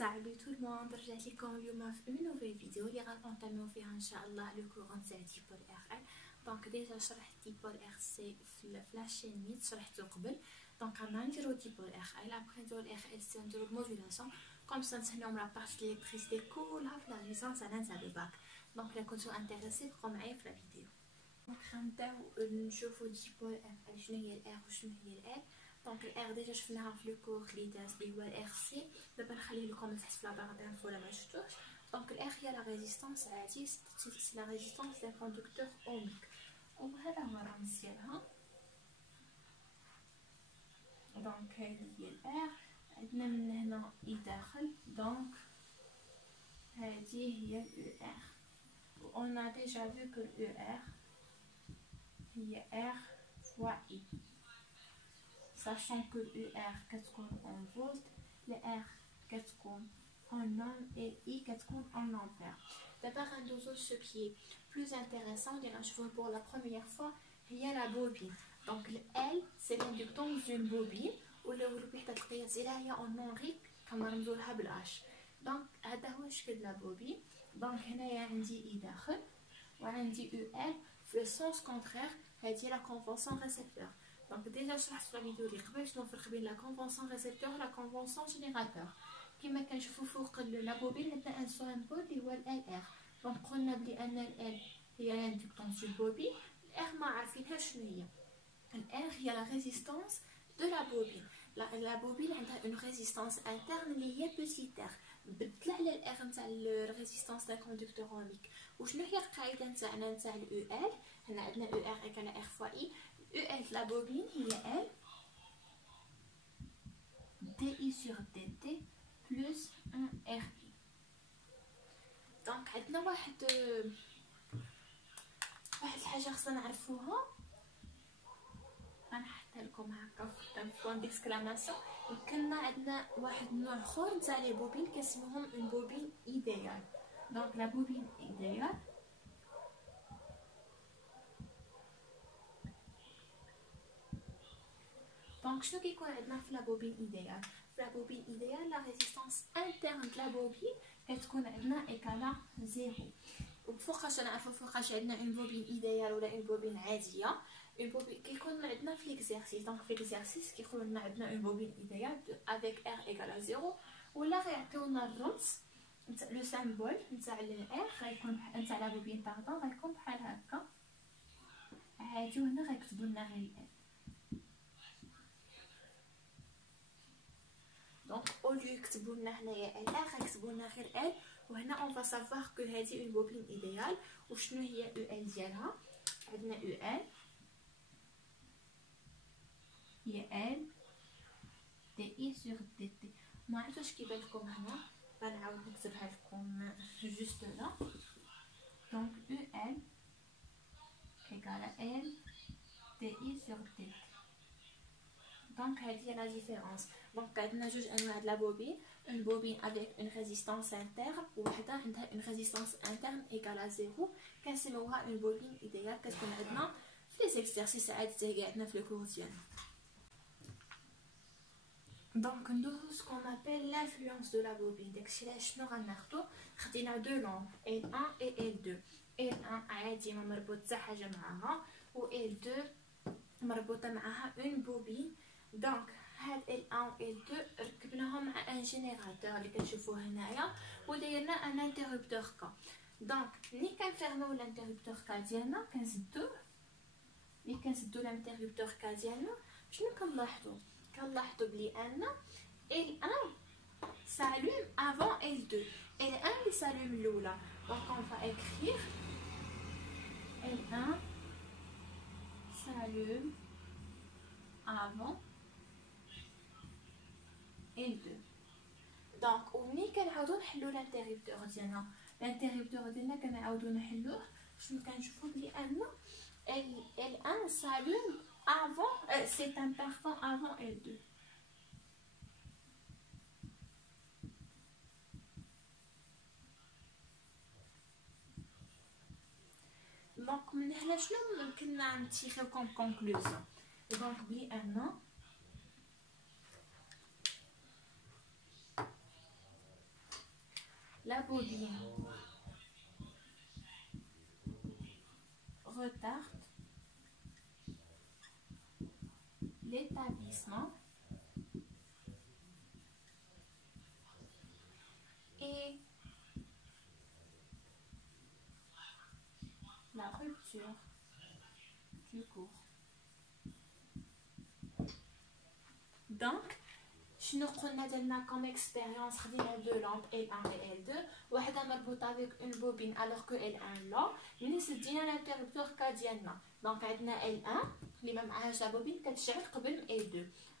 Salut tout le monde, رجعت لكم اليوم في une nouvelle vidéo اللي غنطميو فيها ان شاء الله لو كور نتاع ديبول ار ال. دونك ديجا شرحت ديبول ار سي في لاشين ميت، شرحته قبل. دونك رانا نديرو ديبول ار ال، ابخي نديرو الار ال سي نديرو المودولاسيون كوم سا نسهلو لا بارتي الكتريسيتي كلها في لا ليسونس على نتاع الباك. دونك الا كنتو انتريسي بقاو معايا في لا فيديو. دونك غنبداو نشوفو ديبول ار ال، شنو هي الار وشنو هي ال. دونك الار ديجا شفناها في لو كور اللي داز اللي هو الار سي. دابا نخليه لكم تحت في لا بار دانفو ولا ما شفتوش. دونك الار هي لا ريزيستانس عادي، سي لا ريزيستانس ديال كوندكتور اوميك، وهذا هو الرمز ديالها. دونك هذه هي الار، عندنا من هنا اي داخل. دونك هذه هي الاو ار، اون ا ديجا فيو كو الاو ار هي ار فوا اي، sachant que ER كتكون en volt، le R كتكون en ohm et I كتكون en ampère. دابا غندوزو ce qui est plus intéressant اللي غنشوفوه pour la première fois هي la bobine. donc L c'est l'inductance d'une bobine، ولا الوحدة القياس ديالها هي en numérique كنرمزو لها بالH. دونك هذا هو شكل لا بوبين. دونك هنايا عندي اي داخل وعندي EL في السونس كونترير، هذه لا كونفونسيون ريسبتور. دونك ديجا شرحت في الفيديو اللي قبل شنو الفرق بين لا كونفونسيون ريسبتور و لا كونفونسيون جينيراتور. كما كنشوفوا فوق لا بوبين عندنا ان سامبل اللي هو ال ار. دونك قلنا بلي ان ال هي لاندكتونس دو بوبين، الار ما عارفينها شنو هي. الار هي لا ريزيستانس دو لا بوبين. لا بوبين عندها اون ريزيستانس انترن اللي هي بوتيت ار، بدل على الار نتاع الريزيستانس تاع كوندكتور اوميك. وشنو هي القاعده نتاعنا نتاع الاو ال؟ هنا عندنا او ار ايكال ار فوا اي. EL de la bobine هي L DI sur DT plus 1 RI. دونك عندنا واحد الحاجه خصنا نعرفوها، غنحطها لكم هكا في بوان ديكسكلاماسيون. يمكننا عندنا واحد النوع اخر نتاع لي بوبين كنسموهم اون بوبين ايديال. دونك لا بوبين ايديال دونك شنو كيكون عندنا في لا بوبين ايديال؟ في لا بوبين ايديال لا ريزيستانس انترن د لا بوبين كتكون عندنا ايكالا زيرو. وفوقاش نعرفو فوقاش عندنا اون بوبين ايديال ولا اون بوبين عاديه؟ اون بوبين كيكون عندنا في ليكزارسيس. دونك في ليكزارسيس كيقولوا لنا عندنا اون بوبين ايديال افيك ار ايكالا زيرو، ولا غيعطيونا الرمز نتاع لو سامبول نتاع الار غيكون بحال نتاع لا بوبين باردون، غيكون بحال هكا عادي. وهنا غيكتبوا لنا غير ال. دونك او ليو يكتبوا لنا هنايا ال ار غيكتبوا لنا غير ال. وهنا اون فا سافوار كو هذه اون بوبين ايديال. وشنو هي او ال ديالها؟ عندنا او ال هي ال دي اي سور دي تي. ما عرفتش واش كيبان لكم هنا، غنعاود نكتبها لكم جوست لا. دونك او ال ايكال ال دي اي سور دي تي. دونك هذه هي لا ديفيرونس. دونك عندنا جوج انواع د لا بوبين، اون بوبين افيك اون ريزيستانس انترن وحده عندها اون ريزيستانس انترن ايكالا زيرو، كنسميوها اون بوبين ايديال. كتكون عندنا في لي زيكسيرسيس عادي حتى عندنا في الكور ديالنا. دونك ندوزو سكون ابل لانفلونس دو لا بوبين. داكشي علاش شنو غناخدو، خدينا دو لون ال 1 و ال 2. ال 1 عادي ما مربوط حتى حاجه معاها، و ال 2 مربوطه معاها اون بوبين. دونك هاد ال 1 و ال 2 ركبناهم مع ان جينيراتور اللي كتشوفوه هنايا، ودايرنا ان انتربتور كا. دونك ملي كنفيرميو الانتربتور كا ديالنا كنسدوه، ملي كنسدو الانتربتور كا ديالنا شنو كنلاحظوا بلي ان ال 1 s'allume avant ال 2. ال 1 اللي s'allume الاولى. دونك on va écrire ال 1 s'allume avant ال 2. دونك ومني كنعاودو نحلو الانتربتور ديالنا كنعاودو نحلوه، شنو كنشوفو بلي ان ال 1 s'allume avant c'est important avant ال 2. دونك من هنا شنو يمكننا نتيخيو كوم كونكلوزيون؟ دونك بلي ان la bobine retarde l'établissement et la rupture du cours. Donc, شنو قلنا درنا comme expérience خدينا deux lampes L1 et L2 واحدة مربوطة avec une bobine alors que L1 لا ملي سدينا l'interrupteur K ديالنا دونك عندنا L1 اللي ما معاهاش لا bobine كتشعل قبل من L2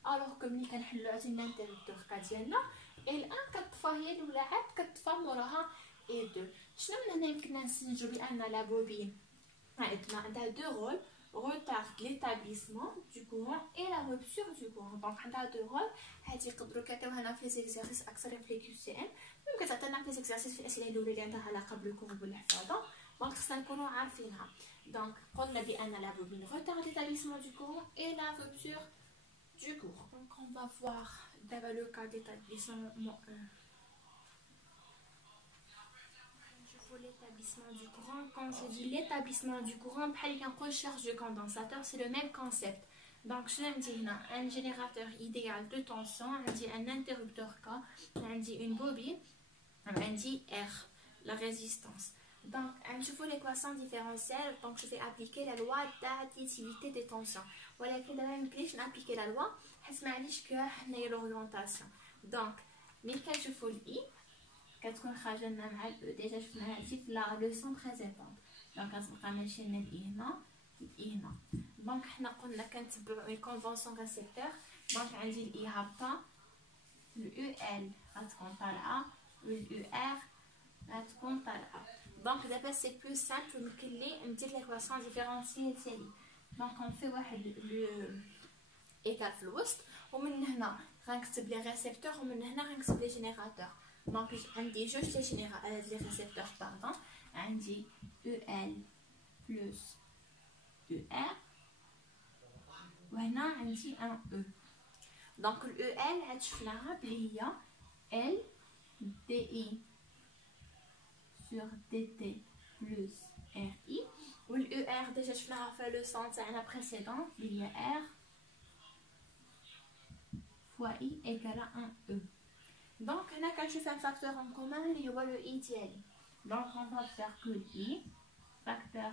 alors que ملي كنحلو عندنا l'interrupteur K ديالنا L1 كتطفى هي الاولى عاد كتطفى موراها L2. شنو من هنا يمكننا نستنتجو بان لا bobine عندها deux rôles retarde l'établissement du courant et la rupture du courant. Donc عندها deux rôles هادي يقدروا كيعطيوها لنا في زيكزارسيس اكثر في لي كيو سي ام ممكن تعطينا في زيكزارسيس في الاسئله الاولى اللي عندها علاقه بالكورب والحفاظه دونك خصنا نكونوا عارفينها. دونك قلنا بان la bobine retarde l'établissement du courant et la rupture du courant. Donc on va voir d'abord le cas d'établissement l'établissement du courant. Quand je dis l'établissement du courant, pour charge de condensateur, c'est le même concept. Donc, je dis un générateur idéal de tension, on dit un interrupteur K, on dit une bobine, on dit R, la résistance. Donc, je fais l'équation différentielle, donc je vais appliquer la loi d'additivité des tensions. Voilà que là, je vais appliquer la loi, je vais l'orientation. Donc, mais quand je fais I, كتكون خارجه لنا مع الاو ديجا شفناها هادشي في لا لوسون بريزيدونت دونك غتبقى ماشي لنا هنا هنا دونك حنا قلنا كنتبعوا اون كونفونسيون كاع سيكتور دونك عندي الاي هابطه الاو ال غتكون طالعه والاو ار غتكون طالعه دونك دابا سي بلو سامبل يمكن لي ندير ليكواسيون ديفيرونسيال تالي دونك غنفي واحد لو ايكال في الوسط ومن هنا غنكتب لي ريسيبتور ومن هنا غنكتب لي جينيراتور. Donc, عندي جوج لي ريسيبتور باردون عندي EL plus ER وهنا عندي ان E. Donc ال EL هاد شفناها بلي هي L DI sur DT plus RI وال ER ديجا شفناها في لو سون تاعنا بريسيدون بلي هي R fois I égale à 1 E. Donc, quand je fais un facteur en commun, il y aura le I diali. Donc, on va faire que I, facteur.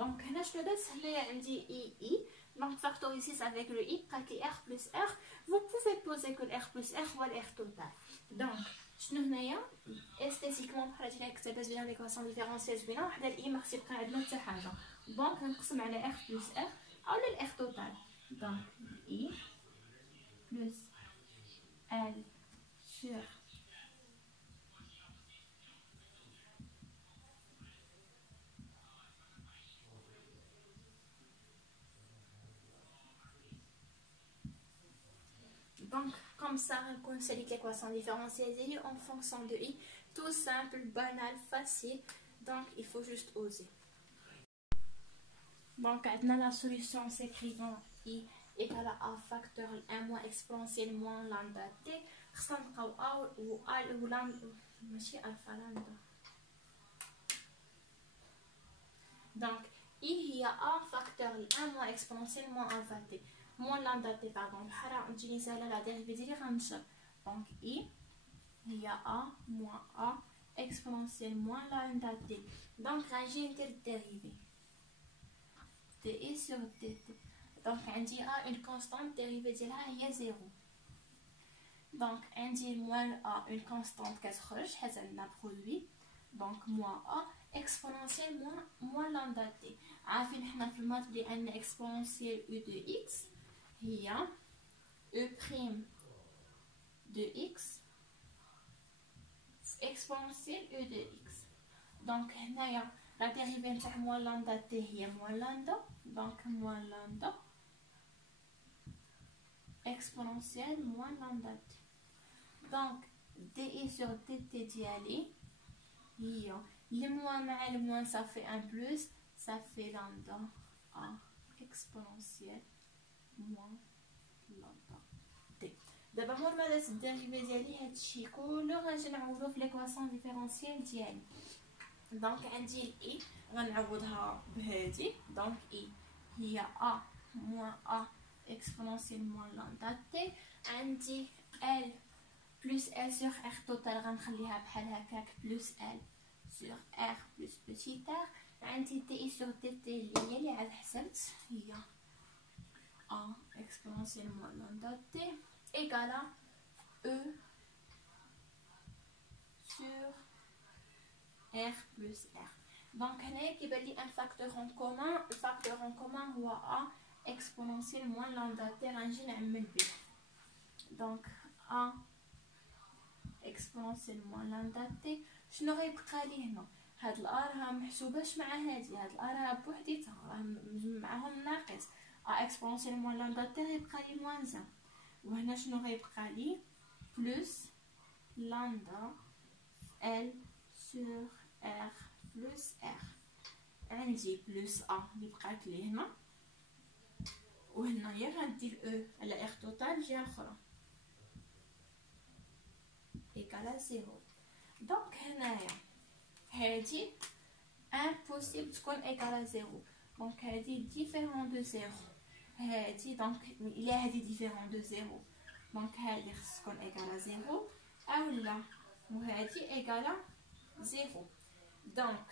Donc, là, je te donne I. Donc, factoriser avec le I, qui est R plus R. Vous pouvez poser que R plus R ou R total. Donc, esthétiquement, je vais dire l'équation différentielle. Je vais dire I marche par l'autre chose. Donc, on va aller R plus R ou le R total. Donc, I plus L sur donc, comme ça, on connaît l'équation différentielle en fonction de I. Tout simple, banal, facile. Donc, il faut juste oser. Donc, maintenant, la solution s'écrivant I égale à facteur 1 moins exponentielle moins lambda T. A ou lambda. Machine alpha lambda. Donc, I y a A facteur 1 moins exponentielle moins alpha T. Moins lambda T, pardon. On utilise la dérivée de donc, I y a A moins A exponentielle moins lambda T. Donc, j'ai une dérivée. DI sur DT. Donc, on dit A, une constante dérivée de là, il y a 0. Donc, on dit moins A, une constante qui est un produit. Donc, moins A, exponentielle moins lambda T. عارفين حنا في المات بلي ان exponentielle U de X هي E prime de X exponentielle U de X. Donc, هنايا la dérivée de moins lambda T est moins lambda, donc moins lambda exponentielle moins lambda T. Donc, DI sur DT diali, le moins ça fait un plus, ça fait lambda A اكسبونونسيال موان لامدا تي. دابا مور ما درت الديريفي ديالي هادشي كله غنجي نعوضو في ليكواسيون ديفيرونسيال ديالي. دونك عندي الاي غنعوضها بهادي. دونك اي هي ا موان ا اكسبونونسيال موان لامدا تي. عندي ال بلس ال سور ار توتال غنخليها بحال هكاك بلس ال سور ار بلس بوتيت ار. عندي تي اي سور تي تي اللي هي اللي عاد حسبت هي ا اكسبونونسيال موان لامدا تي ايكالا او سور ار بلس ار. دونك هنايا كيبان لي ان فاكتور اون كومون. الفاكتور اون كومون هو ا اكسبونونسيال موان لامدا تي. غنجي نعمل به. دونك ا اكسبونونسيال موان لامدا تي. شنو غيبقى لي هنا؟ هاد الار راه محسوباش مع هادي. هاد الار راه بوحديتها راه معاهم ناقص. ا اكسبونونسيال موان لامدا تي غيبقى لي موان زان. وهنا شنو غيبقى لي؟ بلس لامدا ال سور ار بلس ار. عندي بلس ا اللي بقات لي هنا، وهنايا غندير او على ار توتال جهه اخرى ايكالا زيرو. دونك هنايا هادي امبوسيبل تكون ايكالا زيرو. دونك هادي ديفيرون دو زيرو. هادي دونك الا هادي ديفيرون دو زيرو دونك هادي خص تكون ايكالا زيرو اولا وهادي ايكالا زيرو. دونك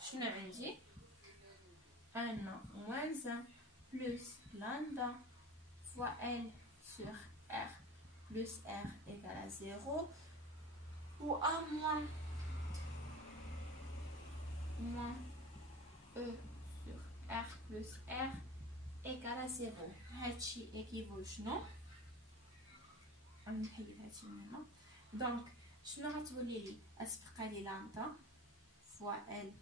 شنو عندي؟ ان موان زان بلس لامدا فوا ال سور ار بلس ار ايكالا زيرو و ا موان e sur r plus r égale à 0. هادشي équivaut شنو؟ غنحيد هادشي من هنا. دونك شنو غتولي لي؟ غتبقى لي لامدا فوا ال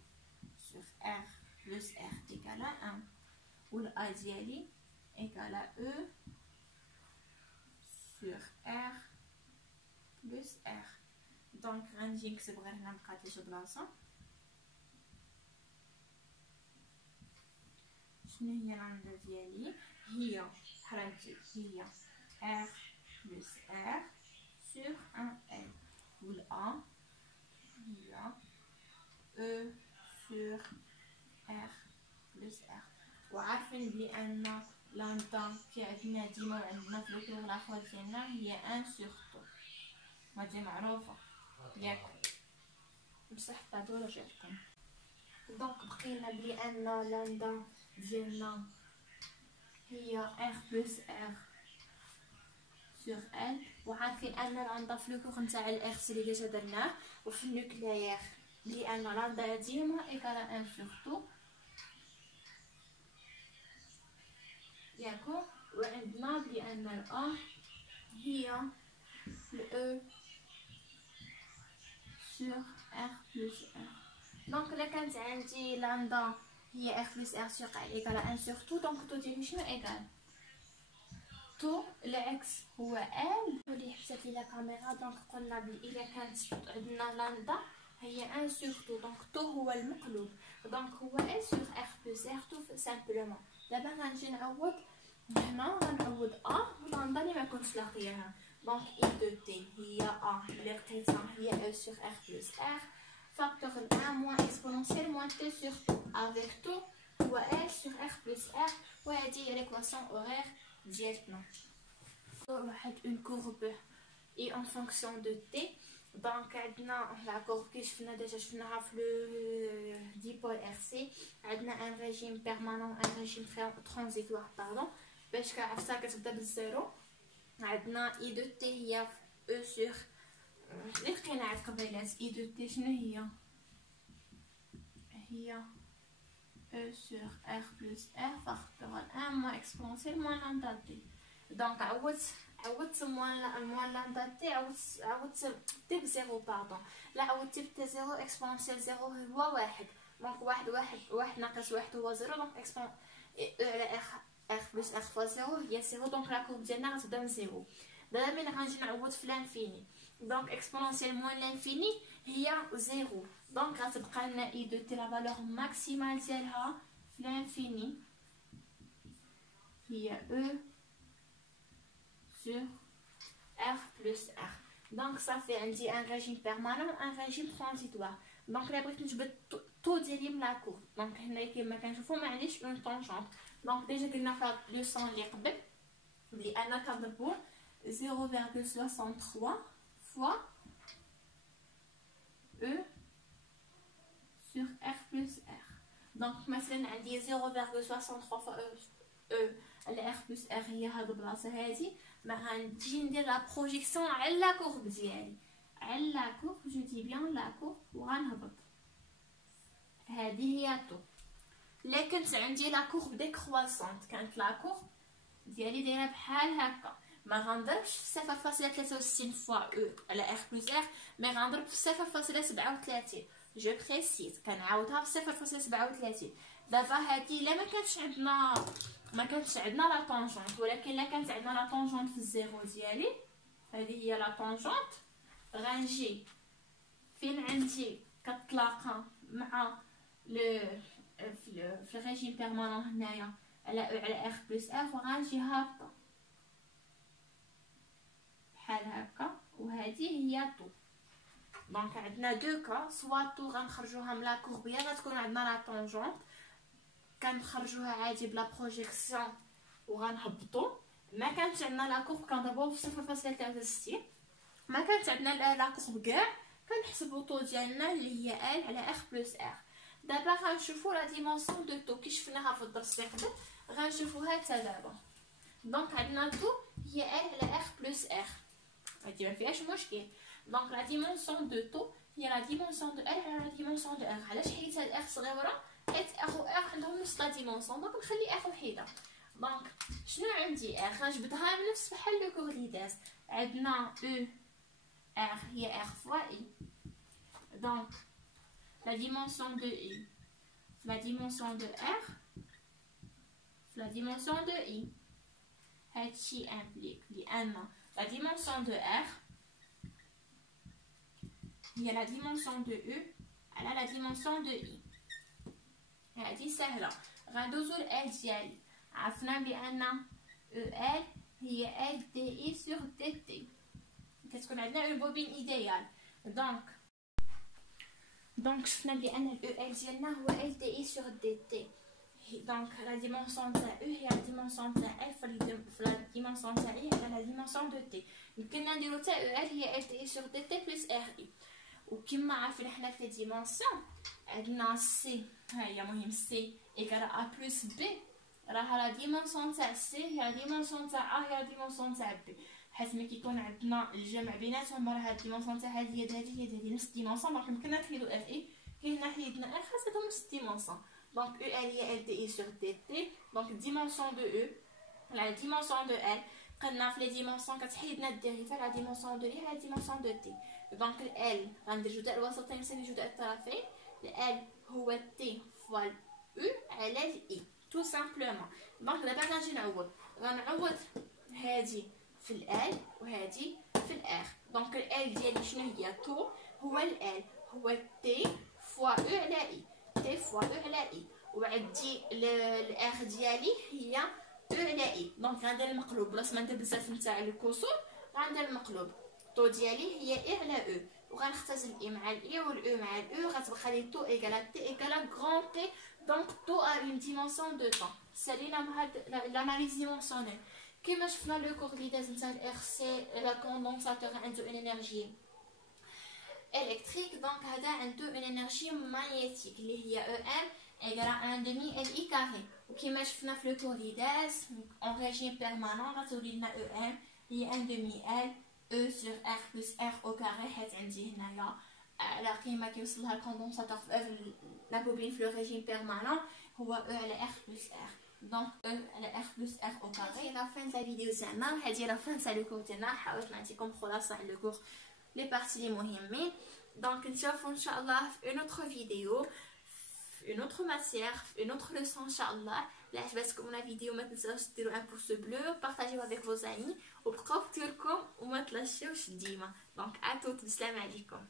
sur r plus r égale à 1 و ا ديالي égale à e sur r plus r. دونك غنجي نكتب غير هنا بقات لي شي بلاصه. شنو هي لامدا ديالي؟ هي حرمتي هي r plus r sur 1 l و ا هي e sur r plus r. وعارفين بلي ان لامدا كي عندنا ديما عندنا في الكور الاخر ديالنا هي 1 sur 2. هادي معروفه ياك بصح بعدو رجعتكم. دونك بقينا بلي ان لامدا ديالنا هي r plus r sur l. وعارفين ان لامدا في الكور نتاع الاكس اللي ديجا درناه وفي النوكليير بلي ان لامدا ديما ايكالا 1 sur 2 ياكو. وعندنا بلي ان ا هي ال e sur r plus r. دونك الا كانت عندي لامدا هي r plus r sur r ايكالا 1 sur 2 دونك تو ديالي شنو ايكال؟ تو العكس هو ال اللي حسبت لي لا كاميرا. دونك قلنا بلي الا كانت عندنا لامدا هي 1 sur 2 دونك تو هو المقلوب. دونك هو ال sur r plus r تو سامبلومون. دابا غنجي نعوض هنا غنعوض ا ولامدا اللي ما كنتش لاقياها. دونك اي دو تي هي ا اللي لقيتها هي ال sur r plus r فاكتور 1 موان اكسبونونسيال موان تي sur 2 افيك تو هو ال sur r plus r. وهادي هي ليكواسيون اورير ديالنا. واحد اون كورب اي ان فونكسيون دو تي. دونك عندنا لا كورب كي شفنا ديجا شفناها في لو ديبول ار سي. عندنا ان ريجيم بيرمانون ان ريجيم ترانزيتوار باردون. باش كعرفتها كتبدا بالزيرو. عندنا اي دو تي هي او سور اللي لقينا عاد قبيلات اي دو تي شنو هي؟ هي او سور ار بلس ار فاكتور 1 موان اكسبونونسيال موان لامدا تي. دونك عوضت موان لامدا تي عوضت تي بزيرو باردون. لا عوضت تي زيرو اكسبونونسيال زيرو هو واحد. دونك واحد ناقص واحد هو زيرو. دونك اكسبون على ار بلس ار فوا زيرو هي زيرو. دونك لا كورب ديالنا غتبدا من زيرو. دابا ملي غنجي نعوض في لانفيني دونك اكسبونونسيال موان لانفيني هي زيرو. دونك غتبقى لنا اي دو تي لا فالور ماكسيمال ديالها في لانفيني هي E sur R plus R. Donc ça fait un régime permanent, un régime transitoire. Donc là بغيت نجبد طو ديالي من لا كور. دونك هنا كما كنشوفوا ما عنديش اون طونجونت. دونك ديجا قلنا في هاد لوسون اللي قبل بلي انا كنضربو 0,63 fois E sur R plus R. Donc مثلا عندي 0,63 fois E على R plus R هي هاد البلاصه هادي. ما غنجي ندير لا بروجيكسيون على لا كورب ديالي، على لا كورب جو دي بيان لا كورب، وغنهبط. هذه هي طو. لا كانت عندي لا كورب ديكرواسونت، كانت لا كورب ديالي دايره بحال هكا، ما غنضربش في 0.63 فوا او على ار بلس ار، مي غنضرب في 0.37. جو بريسيز كنعاودها في 0.37. دابا هادي الا ما كانتش عندنا لا طونجونت، ولكن الا كانت عندنا لا طونجونت في الزيرو ديالي، هذه هي لا طونجونت، غنجي فين عندي كتلاقى مع في الريجيم بيرمانون هنايا على ار بلس ار، وغنجي هابطه بحال هكا، وهذه هي طو. دونك عندنا دو كا، سوا طو غنخرجوها من لا كوربيه غتكون عندنا لا طونجونت، كنخرجوها عادي بلا بروجيكسيون وغنهبطو. ما كانتش عندنا لا كورب كنضربوه في 0.63. ما كانت عندنا لا كورب كاع كنحسبو طو ديالنا اللي هي ال على ار بلس ار. دابا غنشوفو لا ديمونسيون دو طو كي شفناها في الدرس اللي قبل، غنشوفوها حتى دابا. دونك عندنا طو هي ال على ار بلس ار، هادي ما فيهاش مشكل. دونك لا ديمونسيون دو طو هي لا ديمونسيون دو ال على لا ديمونسيون دو ار. علاش حيت هاد ار صغيره؟ حيت ار و ار عندهم نفس لا ديمونسيون، دونك نخلي ار وحيده. دونك شنو عندي ار؟ غنجبدها بنفس بحال لو كور لي داز. عندنا او ار هي ار فوا اي، دونك la dimension de i, la dimension de r, la dimension de i. هادشي implique لأن la dimension de r هي la dimension de e على la dimension de i. هادي سهلة. غندوزو ل l ديالي. عرفنا بأن e l هي l di sur dt. كتكون عندنا une bobine idéale. Donc شفنا بأن ال EL ديالنا هو L dI sur dt. Donc la dimension de E هي la dimension de L في la dimension de I على la dimension de T. يمكننا نديرو حتى EL هي L dI sur dt plus RI. وكما عارفين حنا في ديمونسيون عندنا سي، ها هي مهم سي إيكال A plus B، راها لا ديمونسيون تاع سي هي لا ديمونسيون تاع A هي لا ديمونسيون تاع B. حيت ملي كيكون عندنا الجمع بيناتهم راه هاد الديمونسيون تاع هادي هي هادي نفس الديمونسيون، دونك يمكننا نحيدو اف اي، كي هنا حيدنا ار خاصهم نفس الديمونسيون. دونك او ال هي ال دي اي سور دي تي. دونك الديمونسيون دو او لا ديمونسيون دو ال، قلنا في لي ديمونسيون كتحيدنا الديريفا لا ديمونسيون دو اي على ديمونسيون دو تي. دونك ال غندير جداء الوسطين يساوي جداء الطرفين، ال هو تي فوا او على الاي تو سامبلومون. دونك دابا غنجي غنعوض هادي في ال وهادي في الار. دونك ال ديالي شنو هي؟ تو هو ال هو تي فوا او على اي، تي فوا او على اي، وعندي الار ديالي هي او على اي. دونك غندير المقلوب، بلاص ما ندير بزاف نتاع الكسور غندير المقلوب. طو ديالي هي اي على او، وغنختزل اي مع الاي والاو مع الاو، غتبقى لي طو ايكال تي ايكال غران تي. دونك طو ا اون ديمونسيون دو طون. سالينا مع هاد لاناليز ديمونسيونيل. كما شفنا لو كور لي داز نتاع الار سي، لا كوندونساتور عنده اون انرجي الكتريك، دونك هذا عنده اون انرجي ماغنيتيك اللي هي او ام ايكال 1/2 ال اي كاري. وكما شفنا في لو كور لي داز اون ريجيم بيرمانون غتولي لنا او ام هي 1/2 ال او سور ار بلس ار او كاري، حيت عندي هنايا على قيمه كيوصلها الكوندونساتور في لا بوبين في لو ريجيم بيرمانون هو او على ار بلس ار. دونك او على ار بلس ار او كاري. لا فان تاع الفيديو تاعنا، هادي لا فان تاع لو كور تاعنا. حاولت نعطيكم خلاصه على لو كور لي بارتي لي مهمين. دونك نشوفو ان شاء الله في اون اوتر فيديو، في اون اوتر ماتيير، في اون اوتر لوسون ان شاء الله. لا عجبتكم لا فيديو ما تنساوش ديروا ان بوس بلو، بارطاجيو افيك فو زامي، وبقاو في ديركم وما تلاشيوش ديما. دونك ا توت، بسلام عليكم.